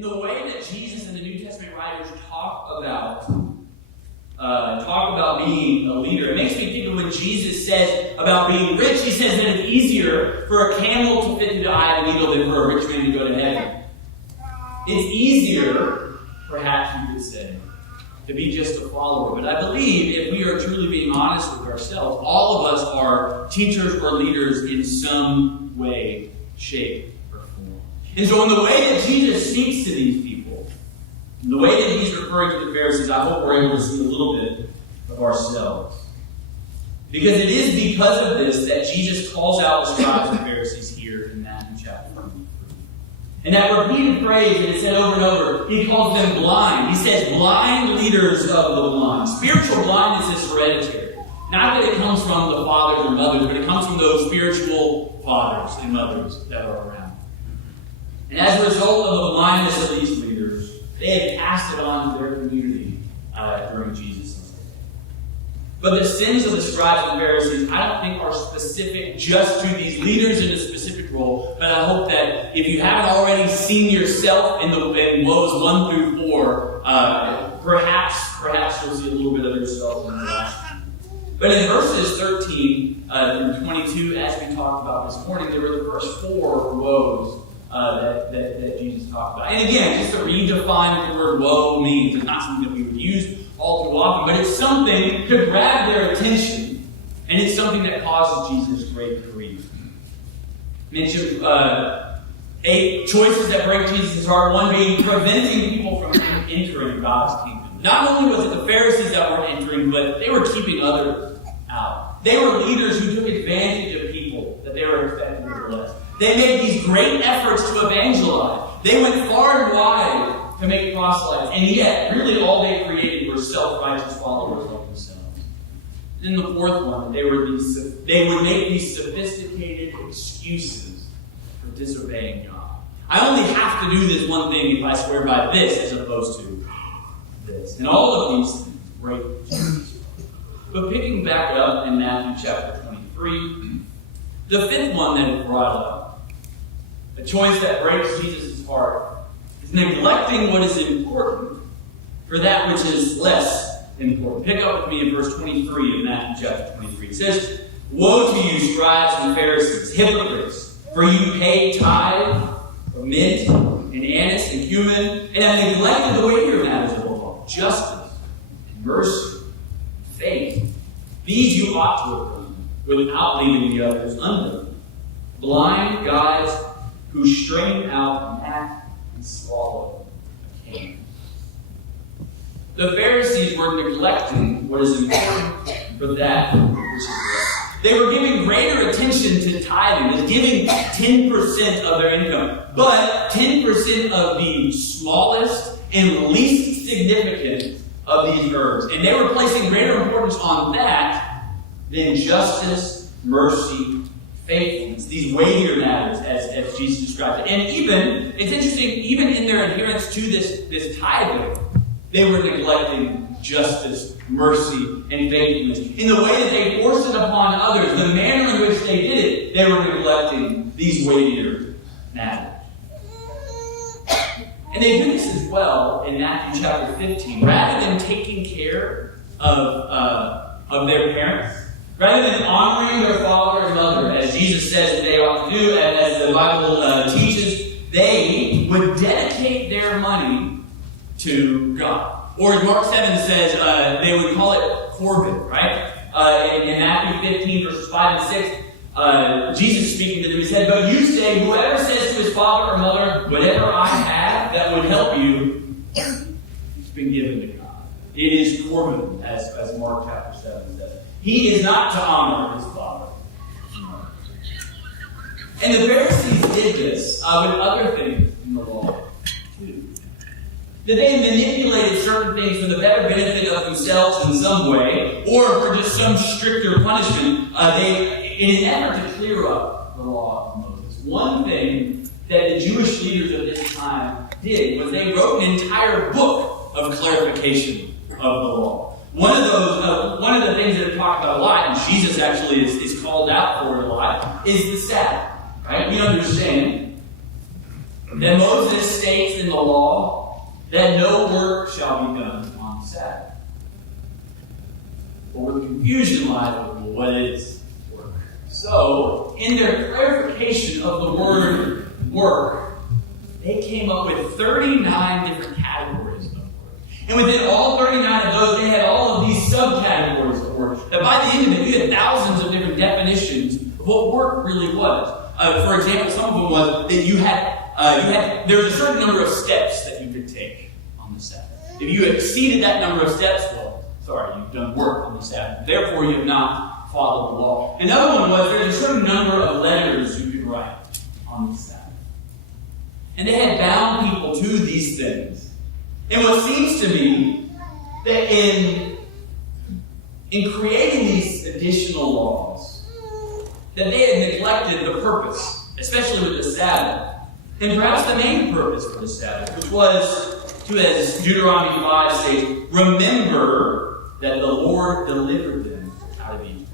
In the way that Jesus and the New Testament writers talk about being a leader, it makes me think of when Jesus says about being rich. He says that it's easier for a camel to fit through the eye of a needle than for a rich man to go to heaven. It's easier, perhaps you could say, to be just a follower. But I believe if we are truly being honest with ourselves, all of us are teachers or leaders in some way, shape, or form. And so in the way that Jesus speaks to these people, in the way that he's referring to the Pharisees, I hope we're able to see a little bit of ourselves. Because it is because of this that Jesus calls out the scribes and Pharisees here in Matthew chapter 23. And that repeated phrase that is said over and over, he calls them blind. He says, blind leaders of the blind. Spiritual blindness is hereditary. Not that it comes from the fathers and mothers, but it comes from those spiritual fathers and mothers that are around. And as a result of the blindness of these leaders, they had passed it on to their community during Jesus' day. But the sins of the scribes and Pharisees, I don't think are specific just to these leaders in a specific role, but I hope that if you haven't already seen yourself in woes 1 through 4, perhaps you'll see a little bit of yourself in the last. But in verses 13 through 22, as we talked about this morning, there were the first 4 woes that Jesus talked about. And again, just to redefine what the word woe means, it's not something that we would use all too often, but it's something to grab their attention, and it's something that causes Jesus great grief. Mentioned 8 choices that break Jesus' heart. One being preventing people from entering God's kingdom. Not only was it the Pharisees that weren't entering, but they were keeping others out. They were leaders who took advantage of people that they were expecting to bless. They made these great efforts to evangelize. They went far and wide to make proselytes, and yet, really all they created were self-righteous followers like themselves. Then the fourth one, they would make these sophisticated excuses for disobeying God. I only have to do this one thing if I swear by this as opposed to this. And all of these things break Jesus. But picking back up in Matthew chapter 23, the 5th one that is brought up, a choice that breaks Jesus' heart, is neglecting what is important for that which is less important. Pick up with me in verse 23 of Matthew chapter 23. It says, "Woe to you, scribes and Pharisees, hypocrites, for you pay tithe of mint and anise and cumin, and have neglected the weightier matters of the law, justice and mercy and faith. These you ought to have done, without leaving the others undone. Blind guides who strain out gnat and swallow a cane." The Pharisees were neglecting what is important for that which is less. They were giving greater attention to tithing, as giving 10% of their income, but 10% of the smallest and least significant of these herbs. And they were placing greater importance on that than justice, mercy, faithfulness, these weightier matters, as Jesus describes it. And even, it's interesting, even in their adherence to this tithing, they were neglecting justice, mercy, and faithfulness. In the way that they forced it upon others, the manner in which they did it, they were neglecting these weightier matters. And they do this as well in Matthew chapter 15. Rather than taking care of their parents, rather than honoring their father and mother, as Jesus says that they ought to do, as the Bible teaches, they would dedicate their money to God. Or as Mark 7 says, they would call it Corbin, right? In Matthew 15, verses 5 and 6, Jesus speaking to them, he said, "But you say, whoever says to his father or mother, whatever I have that would help you, it's been given to God." It is Corbin, as Mark chapter 7 says. He is not to honor his father. And the Pharisees did this with other things in the law, too. That they manipulated certain things for the better benefit of themselves in some way, or for just some stricter punishment, in an effort to clear up the law of Moses. One thing that the Jewish leaders of this time did was they wrote an entire book of clarification of the law. One of the things that are talked about a lot, and Jesus actually is called out for it a lot, is the Sabbath. Right? We understand that Moses states in the law that no work shall be done on the Sabbath. But where the confusion lies with what is work. So, in their clarification of the word work, they came up with 39 different categories of work. And within all 39 of those, they had all of these subcategories of work. That by the end of it, you had thousands of different definitions of what work really was. For example, some of them was that there was a certain number of steps that you could take on the Sabbath. If you exceeded that number of steps, well, sorry, you've done work on the Sabbath. Therefore, you have not followed the law. Another one was there's a certain number of letters you could write on the Sabbath. And they had bound people to these things. And what seems to me that in creating these additional laws, that they had neglected the purpose, especially with the Sabbath, and perhaps the main purpose for the Sabbath, which was to, as Deuteronomy 5 states, remember that the Lord delivered them out of Egypt.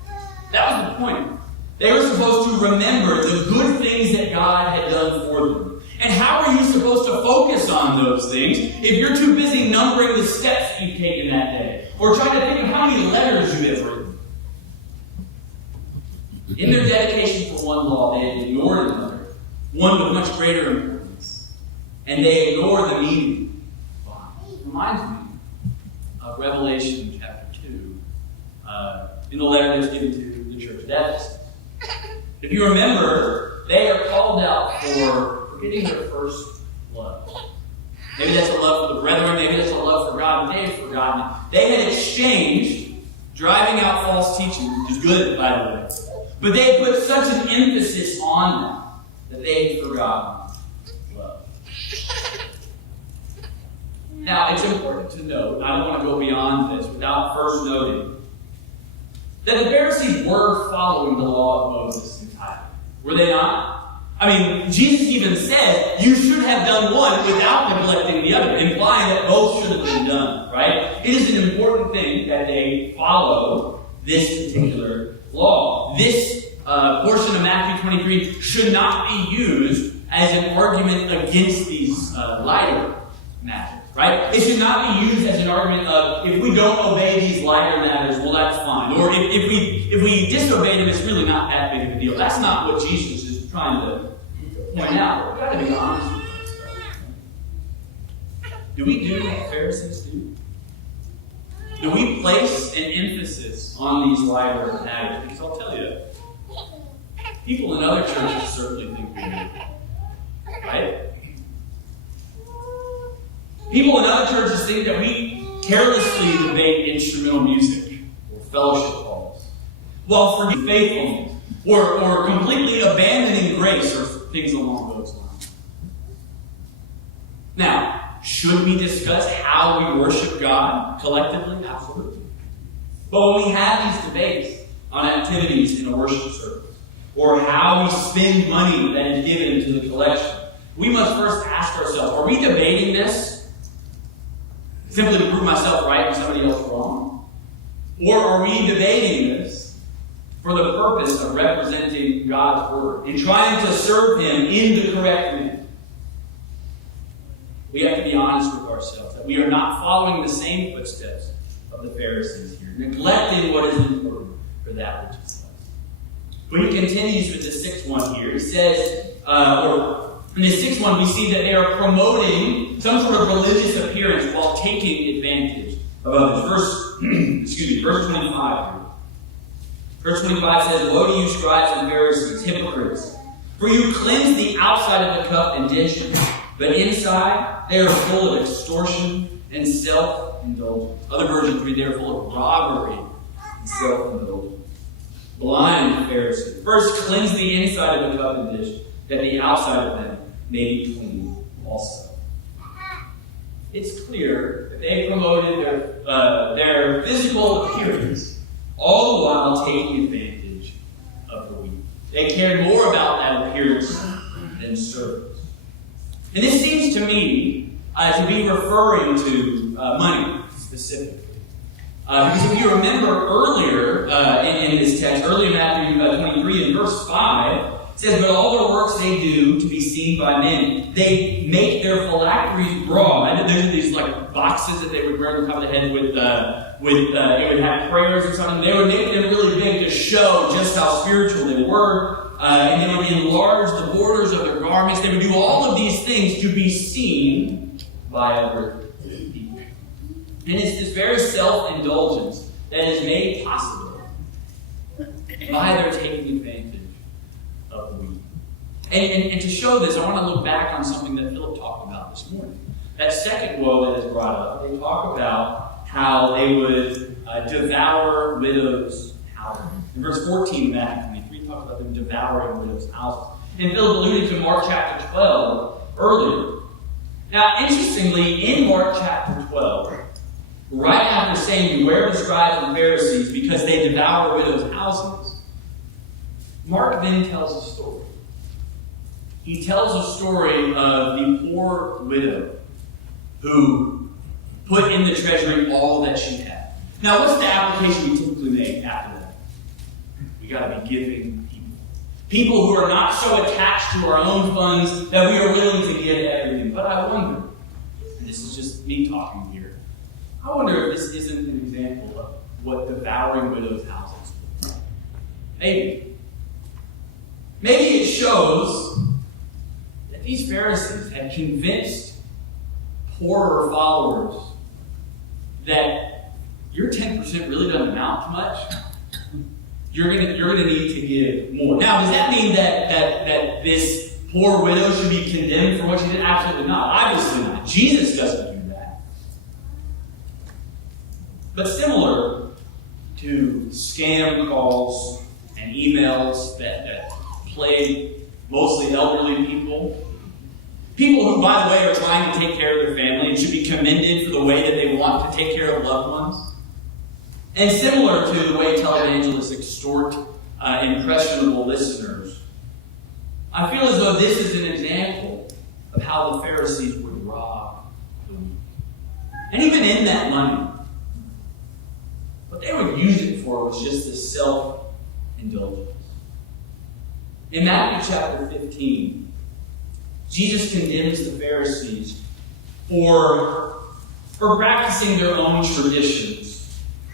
That was the point. They were supposed to remember the good things that God had done for them. And how are you supposed to focus on those things if you're too busy numbering the steps you've taken that day? Or trying to think of how many letters you have written? In their dedication for one law, they had ignored another, one with much greater importance. And they ignored the meaning. It reminds me of Revelation chapter 2, in the letter that's given to the church of Ephesus. If you remember, they are called out for forgetting their first love. Maybe that's a love for the brethren, maybe that's a love for God, but they had forgotten it. They had exchanged driving out false teaching, which is good, by the way. But they had put such an emphasis on them that they had forgotten love. Now, it's important to note, and I don't want to go beyond this without first noting, that the Pharisees were following the law of Moses entirely. Were they not? I mean, Jesus even said, you should have done one without neglecting the other, implying that both should have been done, right? It is an important thing that they follow this particular law. This portion of Matthew 23 should not be used as an argument against these lighter matters, right? It should not be used as an argument of, if we don't obey these lighter matters, well, that's fine. Or if we disobey them, it's really not that big of a deal. That's not what Jesus is trying to point out. We've got to be honest with ourselves. Do we do what Pharisees do? Do we place an emphasis on these lighter matters? Because I'll tell you, people in other churches certainly think we do. Right? People in other churches think that we carelessly debate instrumental music or fellowship halls, while forgetting faithfulness or completely abandoning grace or things along those lines. Now, should we discuss how we worship God collectively? Absolutely. But when we have these debates on activities in a worship service, or how we spend money that is given to the collection, we must first ask ourselves, are we debating this simply to prove myself right and somebody else wrong? Or are we debating this for the purpose of representing God's Word and trying to serve Him in the correct manner? We have to be honest with ourselves that we are not following the same footsteps of the Pharisees here, neglecting what is important for that which is less. But he continues with the sixth one here. He says, in the sixth one, we see that they are promoting some sort of religious appearance while taking advantage of others. Verse 25 here. Verse 25 says, "Woe to you, scribes and Pharisees, hypocrites! For you cleanse the outside of the cup and dish, but inside they are full of extortion and self-indulgence." Other versions read they are full of robbery and self-indulgence. Blind Pharisees. First cleanse the inside of the cup and dish, that the outside of them may be clean also. It's clear that they promoted their physical appearance, all the while taking advantage of the weak. They cared more about that appearance than service. And this seems to me to be referring to money specifically. Because if you remember earlier in this text, earlier in Matthew 23 in verse 5, It says, but all the works they do to be seen by men, they make their phylacteries broad. And there's these like boxes that they would wear on top of the head with it would have prayers or something. They would make them really big to show just how spiritual they were. And they would enlarge the borders of their garments. They would do all of these things to be seen by other people. And it's this very self-indulgence that is made possible by their taking advantage of the weak. And to show this, I want to look back on something that Philip talked about this morning. That second woe that is brought up, they talk about how they would devour widows' houses. In verse 14 of Matthew 23, talks about them devouring widows' houses. And Philip alluded to Mark chapter 12 earlier. Now, interestingly, in Mark chapter 12, right after saying, beware the scribes and Pharisees because they devour widows' houses, Mark then tells a story. He tells a story of the poor widow who put in the treasury all that she had. Now, what's the application we typically make after that? We got to be giving people. People who are not so attached to our own funds that we are willing to give everything. But I wonder, and this is just me talking here, I wonder if this isn't an example of what devouring widows' houses are. Maybe. Maybe it shows that these Pharisees had convinced poorer followers that your 10% really doesn't amount to much. You're gonna need to give more. Now, does that mean that this poor widow should be condemned for what she did? Absolutely not. Obviously not. Jesus doesn't do that. But similar to scam calls and emails that plague mostly elderly people who, by the way, are trying to take care of their family and should be commended for the way that they want to take care of loved ones. And similar to the way televangelists extort impressionable listeners, I feel as though this is an example of how the Pharisees would rob the weak. And even in that money, what they would use it for was just this self-indulgence. In Matthew chapter 15, Jesus condemns the Pharisees for practicing their own traditions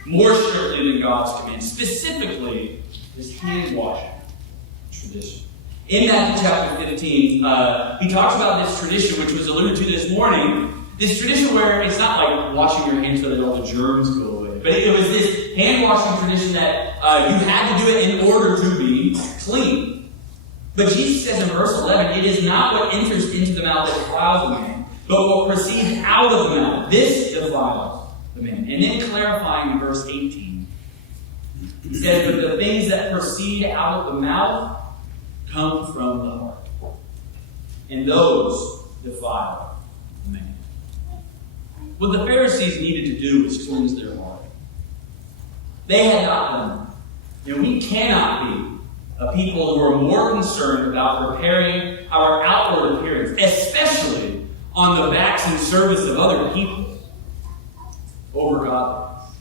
more strictly than God's command. Specifically, this hand-washing tradition. In Matthew chapter 15, he talks about this tradition, which was alluded to this morning. This tradition where it's not like washing your hands so that all the germs go away. But it was this hand-washing tradition that you had to do it in order to be clean. But Jesus says in verse 11, it is not what enters into the mouth that defiles a man, but what proceeds out of the mouth. This defiles the man. And then clarifying in verse 18, he says, but the things that proceed out of the mouth come from the heart. And those defile the man. What the Pharisees needed to do was cleanse their heart. They had not done that. And we cannot be a people who are more concerned about preparing our outward appearance, especially on the backs and service of other people, over godliness.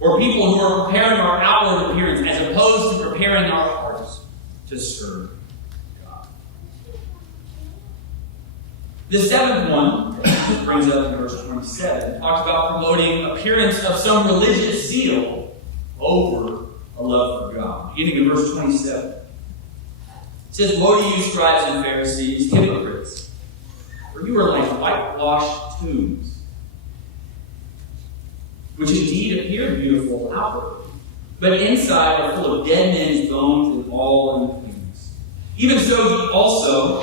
Or people who are preparing our outward appearance as opposed to preparing our hearts to serve God. The seventh one, which brings up in verse 27, talks about promoting appearance of some religious zeal over a love for God. Beginning in verse 27. It says, woe to you, scribes and Pharisees, hypocrites, for you are like whitewashed tombs, which indeed appear beautiful outwardly, but inside are full of dead men's bones and all uncleanness. Even so, you also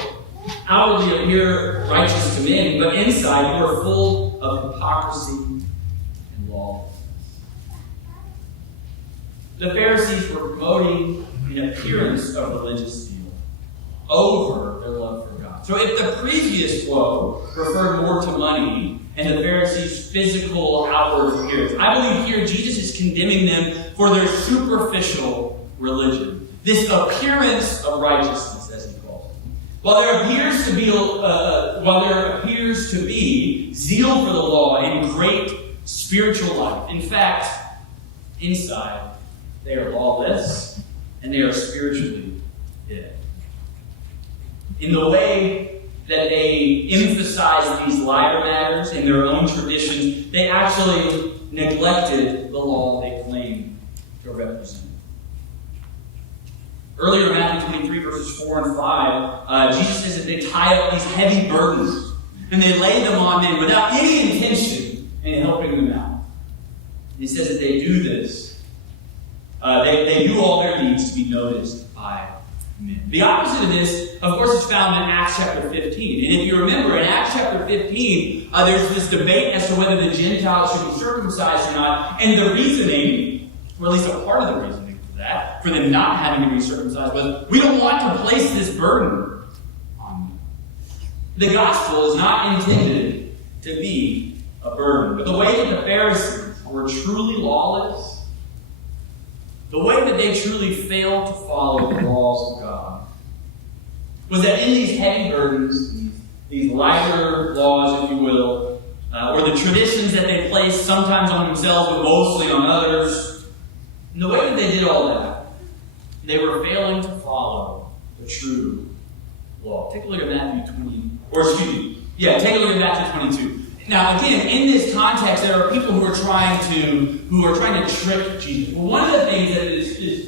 outwardly appear righteous to men, but inside you are full of hypocrisy and lawlessness. The Pharisees were promoting an appearance of religious zeal over their love for God. So if the previous woe referred more to money and the Pharisees' physical outward appearance, I believe here Jesus is condemning them for their superficial religion. This appearance of righteousness, as he calls it. While there appears to be zeal for the law and great spiritual life. In fact, inside, they are lawless and they are spiritually dead. in the way that they emphasized these lighter matters in their own traditions, they actually neglected the law they claimed to represent. Earlier in Matthew 23, verses 4 and 5, Jesus says that they tie up these heavy burdens and they lay them on men without any intention in helping them out. He says that they do this. They do all their deeds to be noticed by men. The opposite of this, of course, is found in Acts chapter 15. And if you remember, in Acts chapter 15, there's this debate as to whether the Gentiles should be circumcised or not. And the reasoning, or at least a part of the reasoning for that, for them not having to be circumcised, was we don't want to place this burden on them. The gospel is not intended to be a burden. But the way that the Pharisees were truly lawless, the way that they truly failed to follow the laws of God, was that in these heavy burdens, these lighter laws, if you will, or the traditions that they placed sometimes on themselves but mostly on others, and the way that they did all that, they were failing to follow the true law. Take a look at Matthew 20, take a look at Matthew 22. Now, again, in this context, there are people who are trying to trick Jesus. Well, one of the things that is